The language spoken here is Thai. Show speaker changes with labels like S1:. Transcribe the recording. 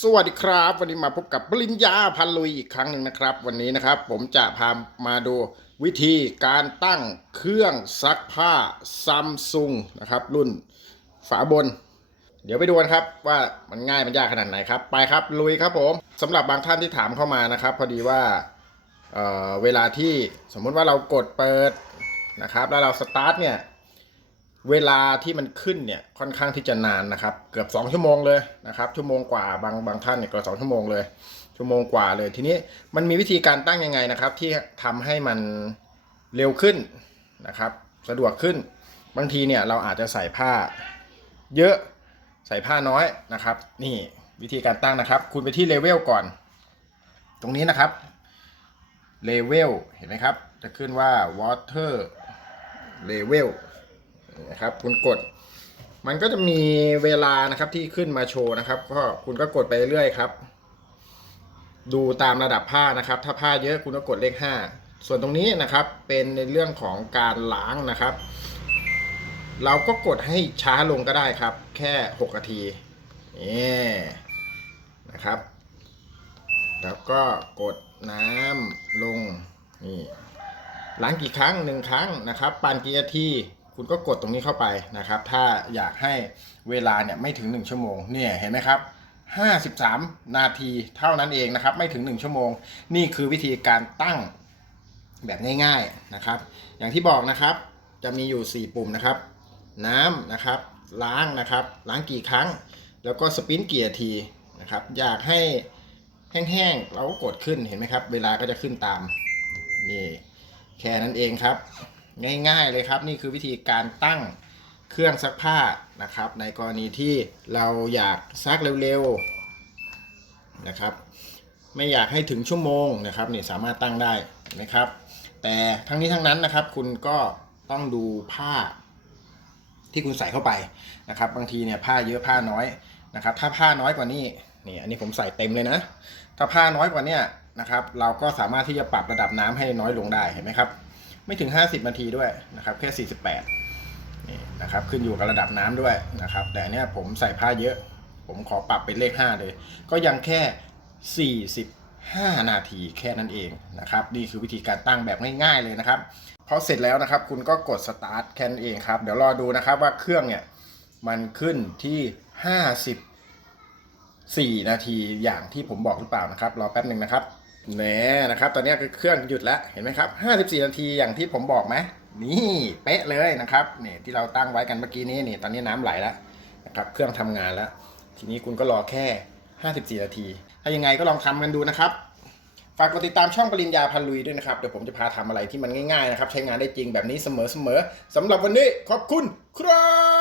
S1: สวัสดีครับ วันนี้มาพบกับปริญญาพันลุยอีกครั้งหนึ่งนะครับ วันนี้นะครับผมจะพามาดูวิธีการตั้งเครื่องซักผ้าซัมซุงนะครับ รุ่นฝาบน เดี๋ยวไปดูกันครับว่ามันง่ายมันยากขนาดไหนครับ ไปครับลุยครับผมสำหรับบางท่านที่ถามเข้ามานะครับ พอดีว่าเออเวลาที่สมมุติว่าเรากดเปิดนะครับ แล้วเราสตาร์ทเนี่ย เวลาที่มันขึ้นเนี่ยค่อนข้างที่จะนานนะครับ เกือบ 2 ชั่วโมงเลยนะครับ ชั่วโมงกว่าบางบางท่านเนี่ยเก็สองชั่วโมงเลย ชั่วโมงกว่าเลย ทีนี้มันมีวิธีการตั้งยังไงนะครับ ที่ทำให้มันเร็วขึ้นนะครับ สะดวกขึ้น บางทีเนี่ยเราอาจจะใส่ผ้าเยอะใส่ผ้าน้อยนะครับ นี่วิธีการตั้งนะครับ คุณไปที่เลเวลก่อน ตรงนี้นะครับเลเวลเห็นไหมครับ จะขึ้นว่า water level นะครับ คุณกด มันก็จะมีเวลานะครับที่ขึ้นมาโชว์นะครับ ก็คุณก็กดไปเรื่อยครับ ดูตามระดับผ้านะครับ ถ้าผ้าเยอะคุณก็กดเลข 5 ส่วนตรงนี้นะครับเป็นในเรื่องของการล้างนะครับ เราก็กดให้ช้าลงก็ได้ครับ แค่ 6 นาทีนี่นะครับ แล้วก็กดน้ำลงนี่ล้างกี่ครั้งหนึ่งครั้งนะครับปานกี่นาที คุณก็กดตรงนี้เข้าไปนะครับ ถ้าอยากให้เวลาเนี่ยไม่ถึง 1 ชั่วโมงเนี่ยเห็นไหมครับ53 นาทีเท่านั้นเองนะครับ ไม่ถึง 1 ชั่วโมง นี่คือวิธีการตั้งแบบง่ายๆนะครับ อย่างที่บอกนะครับจะมีอยู่ 4 ปุ่มนะครับ น้ำนะครับ ล้างนะครับ ล้างกี่ครั้ง แล้วก็สปินกี่นาทีนะครับ อยากให้แห้งๆเราก็กดขึ้นเห็นไหมครับ เวลาก็จะขึ้นตามนี่แค่นั้นเองครับ ง่ายๆเลยครับ นี่คือวิธีการตั้งเครื่องซักผ้านะครับ ในกรณีที่เราอยากซักเร็วๆนะครับ ไม่อยากให้ถึงชั่วโมงนะครับนี่สามารถตั้งได้นะครับ แต่ทั้งนี้ทั้งนั้นนะครับ คุณก็ต้องดูผ้าที่คุณใส่เข้าไปนะครับ บางทีเนี่ยผ้าเยอะผ้าน้อยนะครับ ถ้าผ้าน้อยกว่านี้นี่อันนี้ผมใส่เต็มเลยนะ ถ้าผ้าน้อยกว่านี้นะครับ เราก็สามารถที่จะปรับระดับน้ำให้น้อยลงได้เห็นไหมครับ ไม่ถึง 50 นาทีด้วยนะครับ แค่ 48นี่นะครับขึ้นอยู่กับระดับน้ำด้วยนะครับ แต่อันเนี้ยผมใส่ผ้าเยอะ ผมขอปรับเป็นเลข 5 เลย ก็ยังแค่ 45 นาทีแค่นั้นเองนะครับ นี่คือวิธีการตั้งแบบง่ายๆเลยนะครับพอเสร็จแล้วนะครับ คุณก็กดสตาร์ทแค่นั้นเองครับ เดี๋ยวรอดูนะครับว่าเครื่องเนี่ยมันขึ้นที่ 50 4 นาทีอย่างที่ผมบอกหรือเปล่านะครับ รอแป๊บหนึ่งนะครับ แหนนะครับ ตอนนี้เครื่องหยุดแล้ว เห็นไหมครับ 54 นาทีอย่างที่ผมบอกไหมนี่เป๊ะเลยนะครับนี่ที่เราตั้งไว้กันเมื่อกี้นี้นี่ตอนนี้น้ำไหลแล้วนะครับเครื่องทำงานแล้ว ทีนี้คุณก็รอแค่ 54 นาที ถ้ายังไงก็ลองทำกันดูนะครับฝากกดติดตามช่องปริญญาพันลุยด้วยนะครับ เดี๋ยวผมจะพาทำอะไรที่มันง่ายๆนะครับ ใช้งานได้จริงแบบนี้เสมอๆสำหรับวันนี้ขอบคุณครับ